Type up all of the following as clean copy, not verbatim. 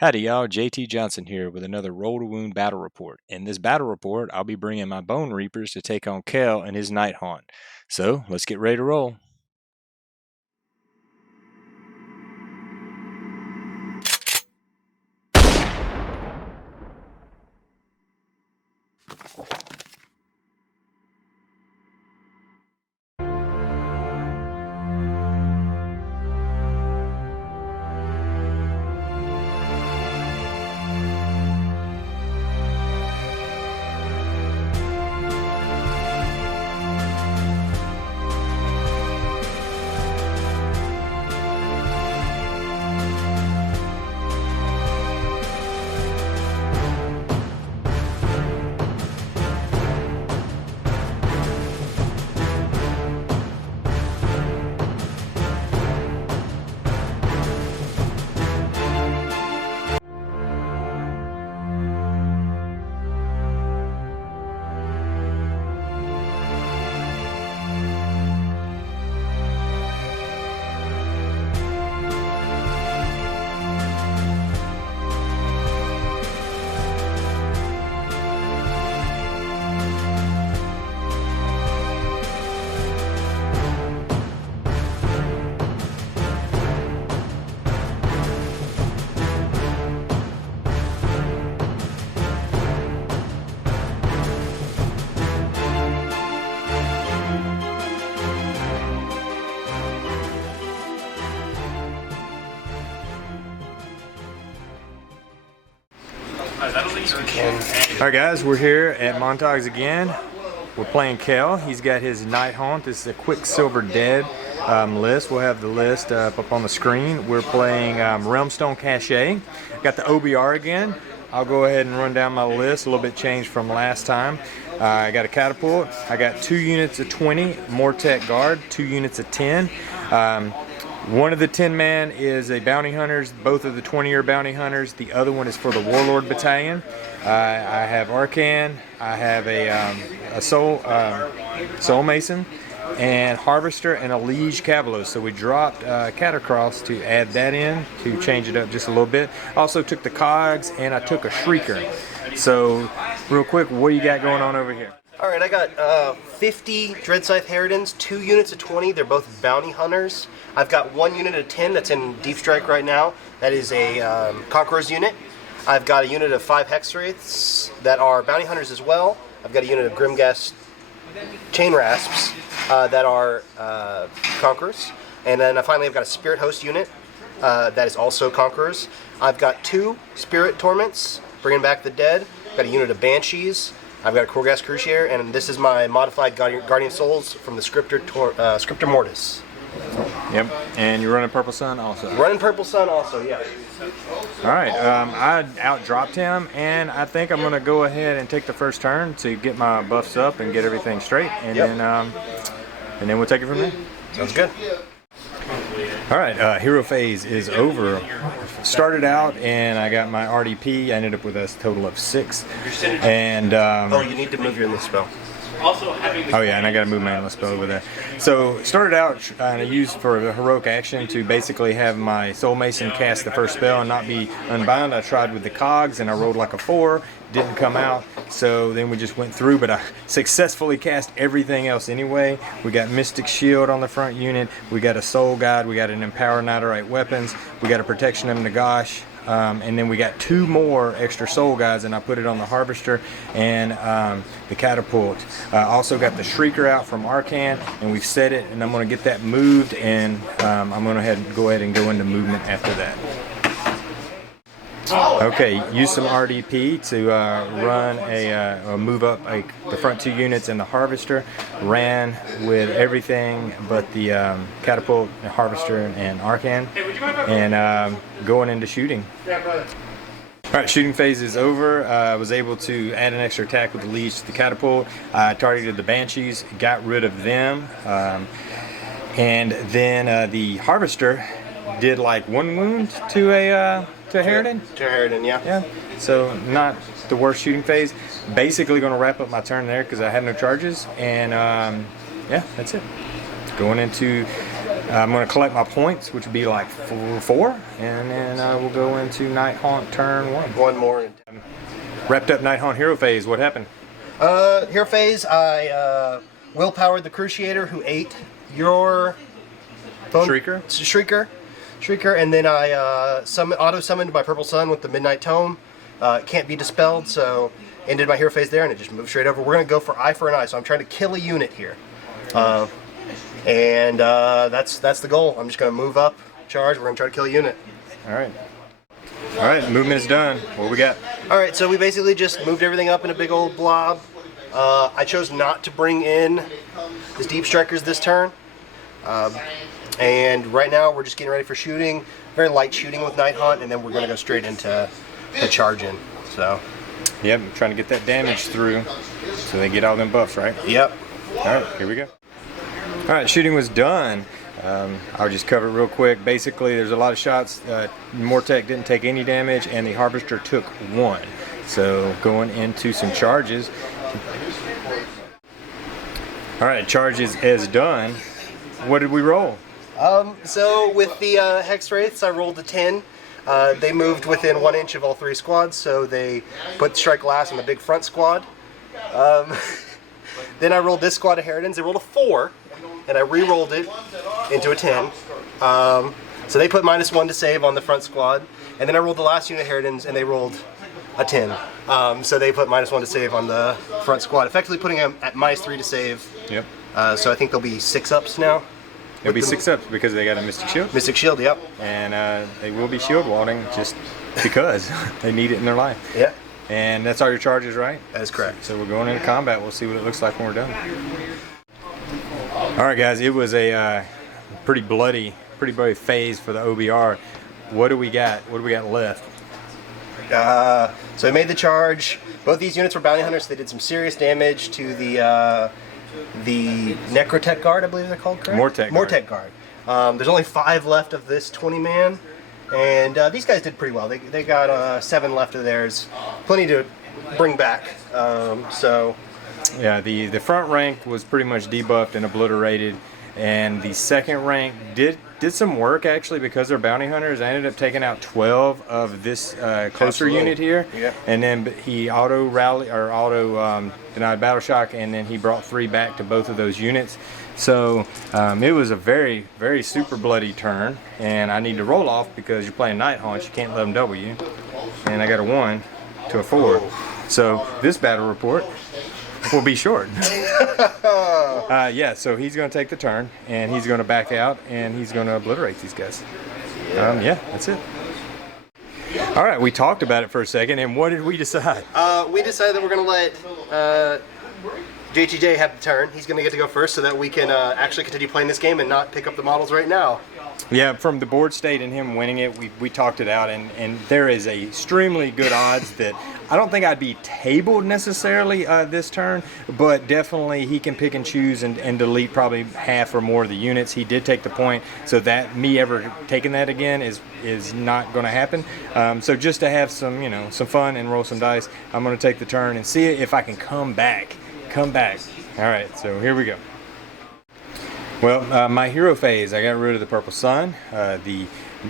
Howdy y'all, JT Johnson here with another Roll to Wound battle report. In this battle report, I'll be bringing my Bonereapers to take on Kel and his Nighthaunt. So, let's get ready to roll. Alright guys, we're here at Montauk's again. We're playing Kel. He's got his Nighthaunt. This is a quick Silver Dead list. We'll have the list up on the screen. We're playing Realmstone Cache. Got the OBR again. I'll go ahead and run down my list. A little bit changed from last time. I got a catapult. I got 2 units of 20 Mortec Guard, 2 units of 10. One of the 10-man is a bounty hunters. Both of the 20 are bounty hunters. The other one is for the Warlord Battalion. I have Arcan. I have a Soul Mason, and Harvester, and a Liege Cavalo. So we dropped Catacross to add that in to change it up just a little bit. Also took the Cogs, and I took a Shrieker. So real quick, what do you got going on over here? Alright, I got 50 Dreadscythe Harridans, 2 units of 20, they're both bounty hunters. I've got 1 unit of 10 that's in Deep Strike right now, that is a Conqueror's unit. I've got a unit of 5 Hex Wraiths that are bounty hunters as well. I've got a unit of Grimghast Chain Rasps that are Conquerors. And then finally I've got a Spirit Host unit that is also Conquerors. I've got 2 Spirit Torments, bringing back the dead. I've got a unit of Banshees. I've got a Korghast Cruciator, and this is my modified Guardian Souls from the Scriptor Mortis. Yep, and you're running Purple Sun also? Running Purple Sun also, yeah. Alright, I out-dropped him, and I think I'm going to go ahead and take the first turn to get my buffs up and get everything straight, and then we'll take it from there. Sounds good. Alright, Hero Phase is over. Started out and I got my RDP. I ended up with a total of 6. And oh, you need to move your enlist spell. Oh yeah, and I got to move my endless spell over there. So started out and I used for the heroic action to basically have my Soul Mason cast the first spell and not be unbound. I tried with the Cogs and I rolled like a 4, didn't come out. So then we just went through, but I successfully cast everything else anyway. We got Mystic Shield on the front unit. We got a Soul Guide. We got an Empower Nighterite Weapons. We got a Protection of Nagash. And then we got 2 more extra Soul Guides, and I put it on the Harvester and the Catapult. Also got the Shrieker out from Arcan, and we've set it, and I'm going to get that moved, and I'm going to go ahead and go into movement after that. Okay, use some RDP to run move up the front 2 units and the Harvester. Ran with everything but the Catapult, Harvester, and Arcan, and going into shooting. Alright, shooting phase is over. I was able to add an extra attack with the Liege to the Catapult. I targeted the Banshees, got rid of them, and then the Harvester did like 1 wound to a Harridan? To Harridan, yeah. Yeah, so not the worst shooting phase. Basically going to wrap up my turn there because I had no charges, and yeah, that's it. Going into I'm going to collect my points, which would be like four, and then we'll go into Nighthaunt turn 1. One more. Wrapped up Nighthaunt hero phase. What happened? Hero phase, I willpowered the Cruciator who ate your Shrieker, and then I auto-summoned my Purple Sun with the Midnight Tome. It can't be dispelled, so ended my hero phase there, and it just moved straight over. We're going to go for eye for an eye, so I'm trying to kill a unit here. And that's the goal. I'm just going to move up, charge, we're going to try to kill a unit. Alright, movement is done. What we got? Alright, so we basically just moved everything up in a big old blob. I chose not to bring in the Deep Strikers this turn. And right now we're just getting ready for shooting. Very light shooting with Nighthaunt, and then we're going to go straight into the charge in. So. Yep, trying to get that damage through so they get all them buffs, right? Yep. Alright, here we go. Alright, shooting was done. I'll just cover it real quick. Basically, there's a lot of shots. Mortec didn't take any damage, and the Harvester took 1. So going into some charges. Alright, charges is done. What did we roll? So with the Hex Wraiths, I rolled a 10. They moved within 1 inch of all 3 squads, so they put Strike Last on the big front squad. Then I rolled this squad of Harridans. They rolled a 4, and I re-rolled it into a 10. So they put -1 to save on the front squad, and then I rolled the last unit of Harridans, and they rolled a 10. So they put -1 to save on the front squad, effectively putting them at -3 to save. Yep. So I think there'll be 6 ups now. It'll be 6 ups because they got a Mystic Shield. Mystic Shield, yep. And they will be shield walding just because they need it in their life. Yeah. And that's all your charges, right? That is correct. So we're going into combat. We'll see what it looks like when we're done. All right, guys. It was a pretty bloody phase for the OBR. What do we got? What do we got left? So I made the charge. Both these units were bounty hunters, so they did some serious damage to the Necrotech Guard, I believe they're called, correct? Mortec Guard. There's only 5 left of this 20-man, and these guys did pretty well. They got 7 left of theirs, plenty to bring back. So yeah, the front rank was pretty much debuffed and obliterated, and the second rank did some work actually because they're bounty hunters. I ended up taking out 12 of this closer unit here, yeah. And then he auto denied battle shock, and then he brought 3 back to both of those units. So it was a very super bloody turn, and I need to roll off because you're playing Nighthaunt. You can't let them double you, and I got a 1 to a 4. So this battle report will be short. Yeah, so he's going to take the turn, and he's going to back out, and he's going to obliterate these guys. Yeah, that's it. All right, we talked about it for a second, and what did we decide? We decided that we're going to let JTJ have the turn. He's going to get to go first so that we can actually continue playing this game and not pick up the models right now. Yeah, from the board state and him winning it, we talked it out, and there is a extremely good odds that I don't think I'd be tabled necessarily this turn, but definitely he can pick and choose and delete probably half or more of the units. He did take the point, so that me ever taking that again is not going to happen. So just to have some fun and roll some dice, I'm going to take the turn and see if I can come back. All right, so here we go. Well, my hero phase, I got rid of the Purple Sun. The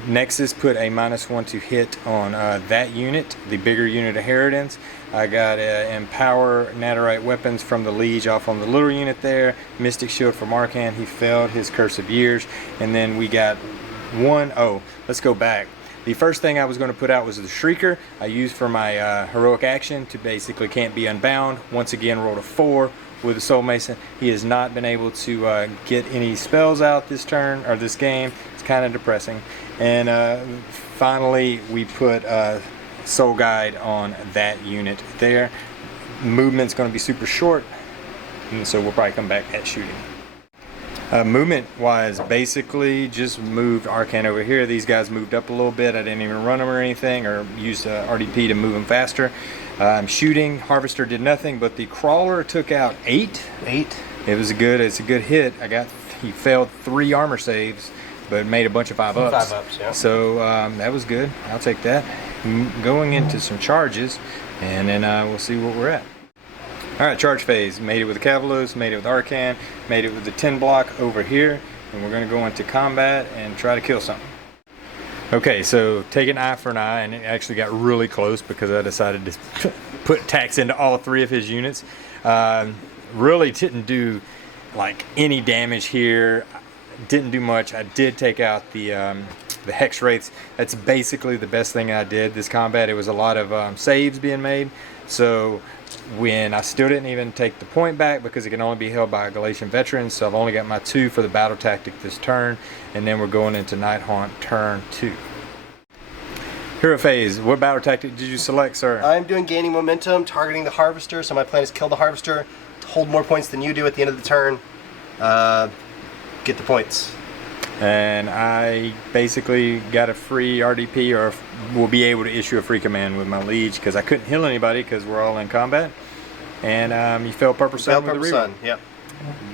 Nexus put a -1 to hit on that unit, the bigger unit of Harridans. I got Empower Nadirite Weapons from the Liege off on the little unit there. Mystic Shield from Arcan, he failed his Curse of Years. And then we got let's go back. The first thing I was going to put out was the Shrieker. I used for my heroic action to basically can't be unbound. Once again, rolled a 4 with the Soul Mason. He has not been able to get any spells out this turn or this game. It's kind of depressing. And finally, we put Soul Guide on that unit there. Movement's going to be super short, and so we'll probably come back at shooting. Movement-wise, basically just moved Arcan over here. These guys moved up a little bit. I didn't even run them or anything, or use RDP to move them faster. Shooting, Harvester did nothing, but the Crawler took out 8. It's a good hit. He failed 3 armor saves, but made a bunch of 5 ups. 5 ups, yeah. So that was good. I'll take that. Going into some charges, and then we'll see what we're at. All right, charge phase. Made it with the Cavalos, made it with Arcan, made it with the 10 block over here. and we're going to go into combat and try to kill something. Okay, so take an eye for an eye, and it actually got really close because I decided to put attacks into all 3 of his units. Really didn't do like any damage here. Didn't do much. I did take out the hex wraiths. That's basically the best thing I did this combat. It was a lot of saves being made, so when I still didn't even take the point back because it can only be held by Galatian veterans, so I've only got my 2 for the battle tactic this turn, and then we're going into Nighthaunt turn 2. Hero phase, what battle tactic did you select, sir? I'm doing gaining momentum, targeting the harvester, so my plan is kill the harvester, hold more points than you do at the end of the turn, get the points. And I basically got a free RDP, or will be able to issue a free command with my liege because I couldn't heal anybody because we're all in combat. And you failed Purple Sun with the reroll. Yep.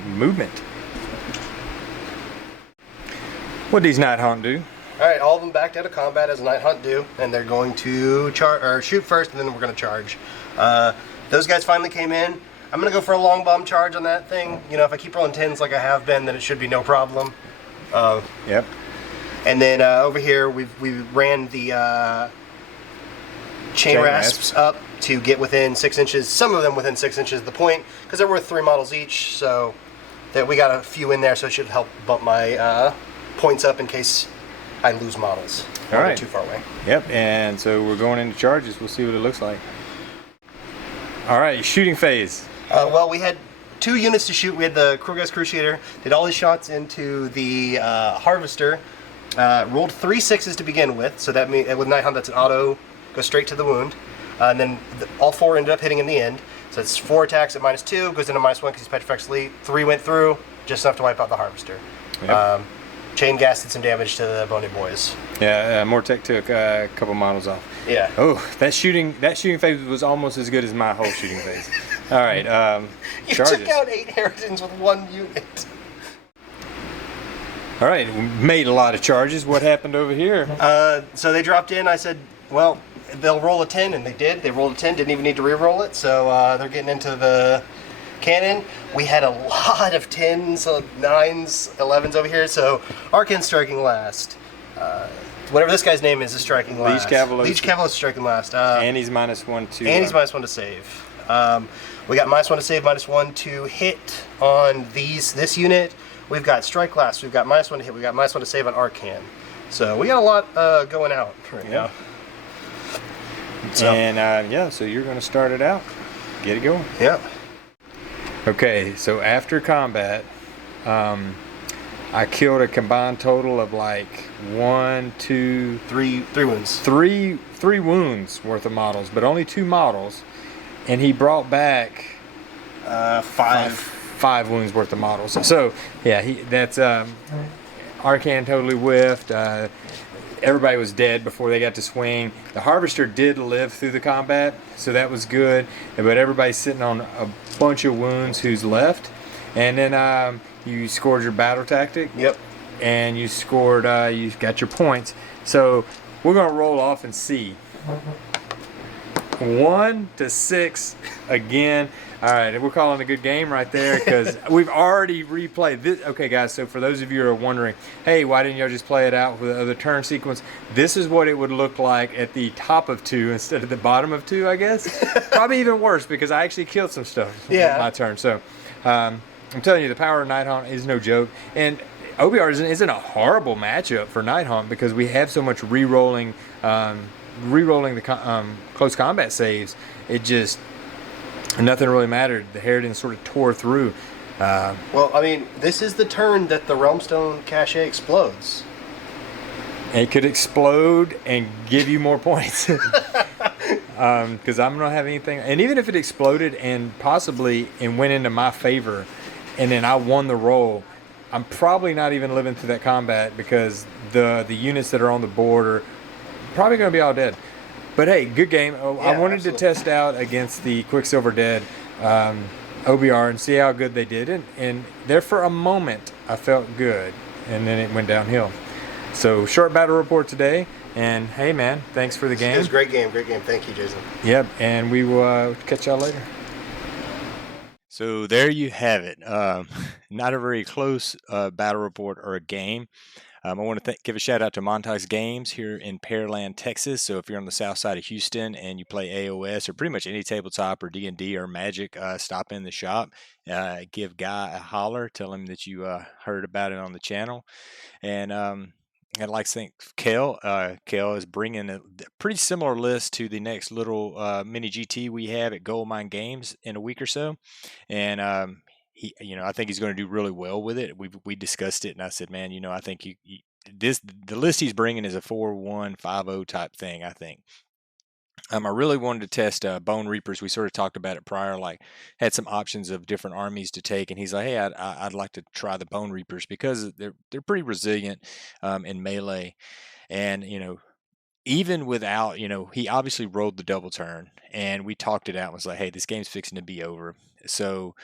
Movement. What these Nighthaunt do? All right, all of them backed out of combat as Nighthaunt do, and they're going to shoot first, and then we're going to charge. Those guys finally came in. I'm going to go for a long bomb charge on that thing. You know, if I keep rolling 10s like I have been, then it should be no problem. Yep. And then over here, we ran the chain rasps up to get within 6 inches. Some of them within 6 inches of the point, because they're worth 3 models each. So that we got a few in there, so it should help bump my points up in case I lose models. All right. Too far away. Yep. And so we're going into charges. We'll see what it looks like. All right, shooting phase. Well, we had 2 units to shoot. We had the Krulgeist Crusader, did all his shots into the Harvester, rolled 3 6s to begin with, so that means with Nighthaunt that's an auto, go straight to the wound, and then all 4 ended up hitting in the end. So it's 4 attacks at -2, goes into -1 because he's Petrifex Elite. 3 went through, just enough to wipe out the Harvester. Yep. Chain Gas did some damage to the Bony Boys. Yeah, Mortec took a couple models off. Yeah. Oh, that shooting phase was almost as good as my whole shooting phase. All right, You charges. took out 8 Heritons with 1 unit. All right, we made a lot of charges. What happened over here? So they dropped in. I said, well, they'll roll a 10, and they did. They rolled a 10, didn't even need to re-roll it, so they're getting into the cannon. We had a lot of 10s, 9s, 11s over here, so Arcan's striking last. Whatever this guy's name is striking last. Liege Cavalier is striking last. And he's -1 to... And he's -1 to save. We got -1 to save, -1 to hit on this unit. We've got strike last. We've got -1 to hit. We've got -1 to save on Arcan. So we got a lot going out right now. So. And yeah, so you're going to start it out. Get it going. Yeah. Okay, so after combat, I killed a combined total of like 1, 2, 3 wounds. Three wounds worth of models, but only 2 models, and he brought back 5 wounds worth of models. So yeah, that's Arcan totally whiffed. Everybody was dead before they got to swing. The Harvester did live through the combat, so that was good. But everybody's sitting on a bunch of wounds who's left. And then you scored your battle tactic. Yep. And you scored, you got your points. So we're going to roll off and see. 1 to 6 again. All right, we're calling a good game right there because we've already replayed this. Okay, guys, so for those of you who are wondering, hey, why didn't y'all just play it out with the other turn sequence? This is what it would look like at the top of 2 instead of the bottom of 2, I guess. Probably even worse because I actually killed some stuff on my turn. So I'm telling you, the power of Nighthaunt is no joke. And OBR isn't a horrible matchup for Nighthaunt because we have so much re-rolling the close combat saves. It just... nothing really mattered. The Heritons sort of tore through. Well, I mean, this is the turn that the Realmstone Cache explodes. It could explode and give you more points. Because I'm not have anything. And even if it exploded and possibly went into my favor, and then I won the roll, I'm probably not even living through that combat because the units that are on the board are probably going to be all dead. But hey, good game. I wanted to test out against the Quicksilver Dead OBR and see how good they did. And there for a moment, I felt good. And then it went downhill. So, short battle report today. And hey, man, thanks for the game. It was a great game. Great game. Thank you, Jason. Yep. And we will catch y'all later. So there you have it. Not a very close battle report or a game. I want to give a shout out to Montauk's Games here in Pearland, Texas. So if you're on the south side of Houston and you play AOS or pretty much any tabletop or D&D or Magic, stop in the shop, give Guy a holler, tell him that you heard about it on the channel. And I'd like to thank Kel. Kel is bringing a pretty similar list to the next little mini GT we have at Goldmine Games in a week or so, and he, I think he's going to do really well with it. We discussed it, and I said, man, I think the list he's bringing is a 4-1-5-0 type thing. I think. I really wanted to test Bonereapers. We sort of talked about it prior, like had some options of different armies to take, and he's like, "Hey, I'd like to try the Bonereapers because they're pretty resilient in melee, and even without he obviously rolled the double turn, and we talked it out. And was like, hey, this game's fixing to be over, so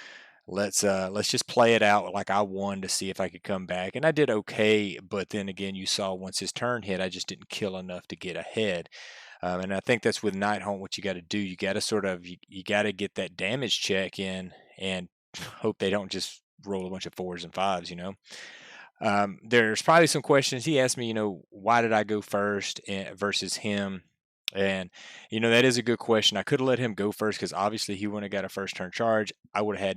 let's just play it out like I won to see if I could come back, and I did okay. But then again, you saw once his turn hit, I just didn't kill enough to get ahead. And I think that's with Nighthaunt what you got to do. You got to sort of you got to get that damage check in and hope they don't just roll a bunch of 4s and 5s. There's probably some questions. He asked me, why did I go first versus him? And that is a good question. I could have let him go first because obviously he wouldn't have got a first turn charge. I would have had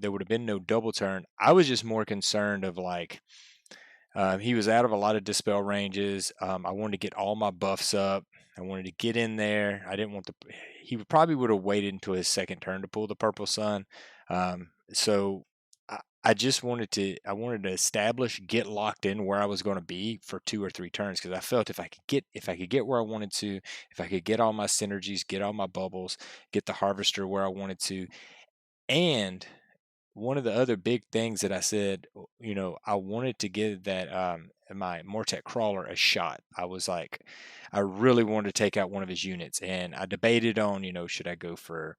there would have been no double turn. I was just more concerned of like he was out of a lot of dispel ranges. I wanted to get all my buffs up. I wanted to get in there. I didn't want to. He probably would have waited until his second turn to pull the Purple Sun. So I just wanted to. I wanted to establish, get locked in where I was going to be for 2 or 3 turns because I felt if I could get where I wanted to, if I could get all my synergies, get all my bubbles, get the Harvester where I wanted to, and one of the other big things that I said, I wanted to give that my Mortek crawler a shot. I was like, I really wanted to take out one of his units, and I debated on, should I go for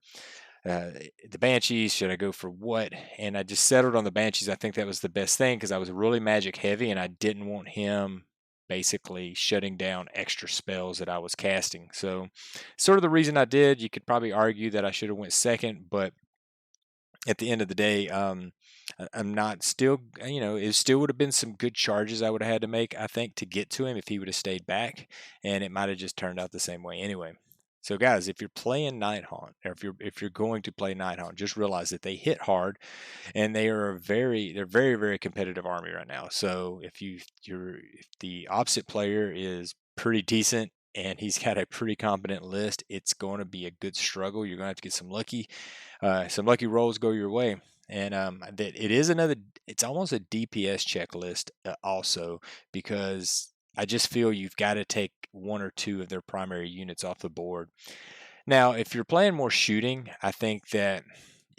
the Banshees? Should I go for what? And I just settled on the Banshees. I think that was the best thing because I was really magic heavy, and I didn't want him basically shutting down extra spells that I was casting. So, sort of the reason I did. You could probably argue that I should have went second, but at the end of the day, I'm not still, it still would have been some good charges I would have had to make, I think, to get to him if he would have stayed back, and it might have just turned out the same way anyway. So, guys, if you're playing Nighthaunt, or if you're going to play Nighthaunt, just realize that they hit hard, and they're very very competitive army right now. So if the opposite player is pretty decent and he's got a pretty competent list, it's going to be a good struggle. You're going to have to get some lucky rolls go your way. And that it is it's almost a DPS checklist also, because I just feel you've got to take 1 or 2 of their primary units off the board. Now, if you're playing more shooting, I think that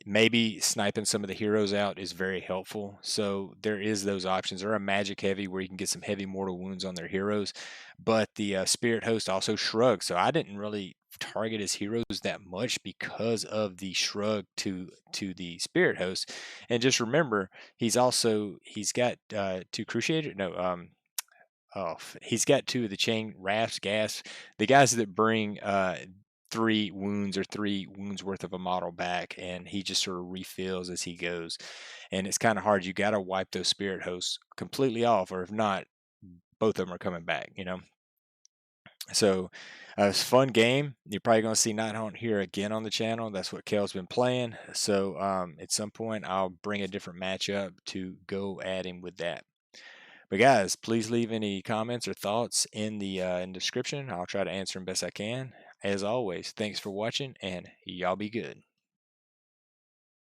maybe sniping some of the heroes out is very helpful. So there is those options. There are magic heavy where you can get some heavy mortal wounds on their heroes, but the spirit host also shrugs. So I didn't really target his heroes that much because of the shrug to the spirit host. And just remember, he's got 2 cruciators. No, he's got 2 of the chain rafts, gas, the guys that bring 3 wounds or 3 wounds worth of a model back, and he just sort of refills as he goes. And it's kind of hard. You got to wipe those spirit hosts completely off, or if not, both of them are coming back. So it's a fun game. You're probably going to see Nighthaunt here again on the channel. That's what Kel's been playing. So at some point, I'll bring a different matchup to go at him with that. But guys, please leave any comments or thoughts in the description. I'll try to answer them best I can. As always, thanks for watching, and y'all be good.